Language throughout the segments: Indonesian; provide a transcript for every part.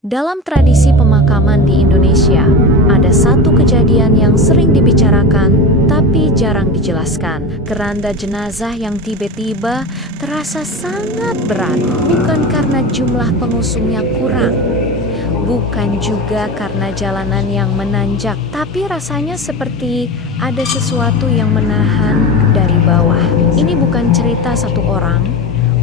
Dalam tradisi pemakaman di Indonesia, ada satu kejadian yang sering dibicarakan tapi jarang dijelaskan. Keranda jenazah yang tiba-tiba terasa sangat berat, bukan karena jumlah pengusungnya kurang, bukan juga karena jalanan yang menanjak, tapi rasanya seperti ada sesuatu yang menahan dari bawah. Ini bukan cerita satu orang,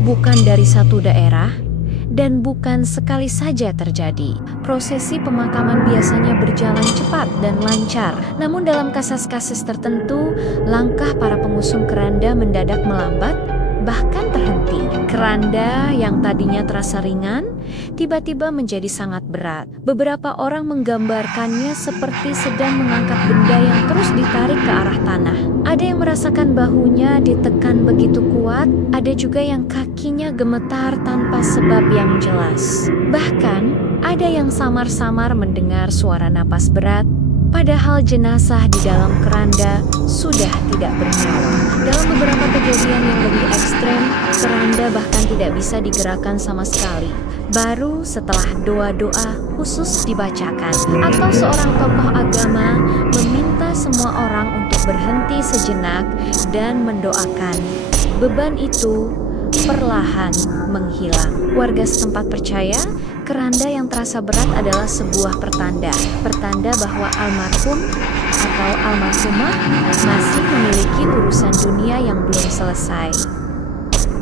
bukan dari satu daerah, dan bukan sekali saja terjadi. Prosesi pemakaman biasanya berjalan cepat dan lancar. Namun dalam kasus-kasus tertentu, langkah para pengusung keranda mendadak melambat, bahkan terhenti. Keranda yang tadinya terasa ringan, tiba-tiba menjadi sangat berat. Beberapa orang menggambarkannya seperti sedang mengangkat benda yang terus ditarik ke arah tanah. Ada yang merasakan bahunya ditekan begitu kuat, ada juga yang kakinya gemetar tanpa sebab yang jelas. Bahkan, ada yang samar-samar mendengar suara napas berat, padahal jenazah di dalam keranda sudah tidak bernyawa. Dalam beberapa kejadian yang lebih ekstrem, keranda bahkan tidak bisa digerakkan sama sekali. Baru setelah doa-doa khusus dibacakan, atau seorang tokoh agama meminta semua orang untuk berhenti sejenak dan mendoakan, beban itu perlahan menghilang. Warga setempat percaya keranda yang terasa berat adalah sebuah pertanda bahwa almarhum atau almarhumah masih memiliki urusan dunia yang belum selesai.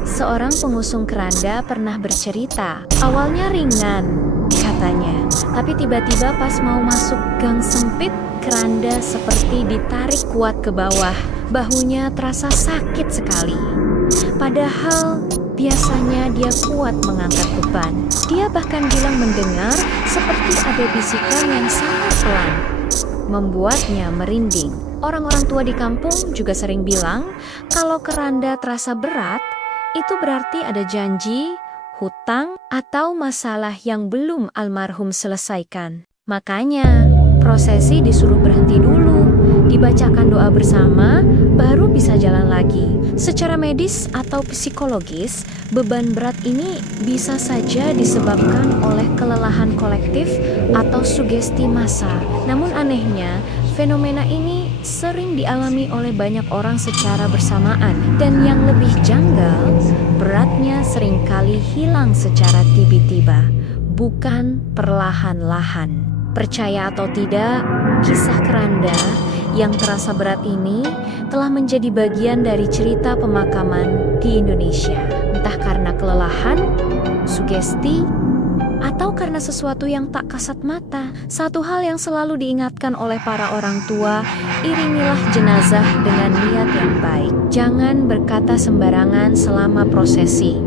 Seorang pengusung keranda pernah bercerita, awalnya ringan, katanya, tapi tiba-tiba pas mau masuk gang sempit, keranda seperti ditarik kuat ke bawah, bahunya terasa sakit sekali. Padahal biasanya dia kuat mengangkat beban. Dia bahkan bilang mendengar seperti ada bisikan yang sangat pelan, membuatnya merinding. Orang-orang tua di kampung juga sering bilang kalau keranda terasa berat, itu berarti ada janji, hutang, atau masalah yang belum almarhum selesaikan. Makanya, prosesi disuruh berhenti dulu, dibacakan doa bersama, baru bisa jalan lagi. Secara medis atau psikologis, beban berat ini bisa saja disebabkan oleh kelelahan kolektif atau sugesti massa. Namun anehnya, fenomena ini sering dialami oleh banyak orang secara bersamaan. Dan yang lebih janggal, beratnya seringkali hilang secara tiba-tiba, bukan perlahan-lahan. Percaya atau tidak, kisah keranda yang terasa berat ini telah menjadi bagian dari cerita pemakaman di Indonesia. Entah karena kelelahan, sugesti, atau karena sesuatu yang tak kasat mata. Satu hal yang selalu diingatkan oleh para orang tua, iringilah jenazah dengan niat yang baik. Jangan berkata sembarangan selama prosesi.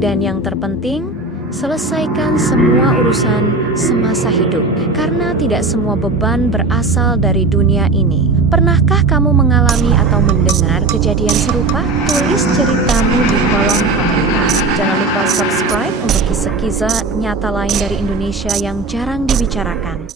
Dan yang terpenting, selesaikan semua urusan semasa hidup, karena tidak semua beban berasal dari dunia ini. Pernahkah kamu mengalami atau mendengar kejadian serupa? Tulis ceritamu di kolom komentar. Jangan lupa subscribe untuk kisah-kisah nyata lain dari Indonesia yang jarang dibicarakan.